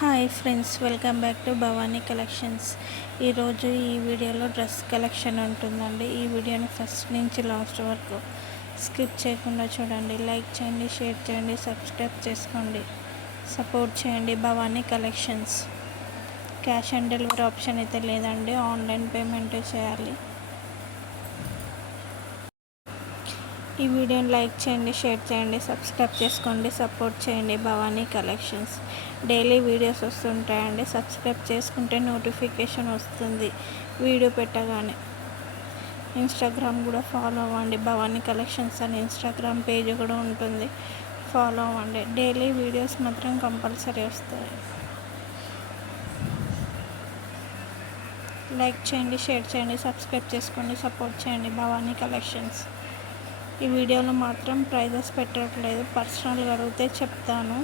Hi friends, welcome back to Bhavani collections. ఈరోజు ఈ వీడియోలో డ్రెస్ కలెక్షన్ ఉంటుందండి. ఈ వీడియోని ఫస్ట్ నుంచి లాస్ట్ వరకు స్కిప్ చేయకుండా చూడండి. లైక్ చేయండి, షేర్ చేయండి, సబ్స్క్రైబ్ చేసుకోండి, సపోర్ట్ చేయండి. Bhavani collections. Cash on delivery option అయితే లేదండి, ఆన్లైన్ పేమెంట్ చేయాలి. ఈ వీడియోని లైక్ చేయండి, షేర్ చేయండి, సబ్స్క్రైబ్ చేసుకోండి, సపోర్ట్ చేయండి. భవానీ కలెక్షన్స్ డైలీ వీడియోస్ వస్తుంటాయండి. సబ్స్క్రైబ్ చేసుకుంటే నోటిఫికేషన్ వస్తుంది వీడియో పెట్టగానే. ఇన్స్టాగ్రామ్ కూడా ఫాలో అవ్వండి. భవానీ కలెక్షన్స్ అని ఇన్స్టాగ్రామ్ పేజ్ కూడా ఉంటుంది, ఫాలో అవ్వండి. డైలీ వీడియోస్ మాత్రం కంపల్సరీ వస్తాయి. లైక్ చేయండి, షేర్ చేయండి, సబ్స్క్రైబ్ చేసుకోండి, సపోర్ట్ చేయండి. భవానీ కలెక్షన్స్. ఈ వీడియోలో మాత్రం ప్రైజెస్ పెట్టట్లేదు, పర్సనల్గా అడిగితే చెప్తాను.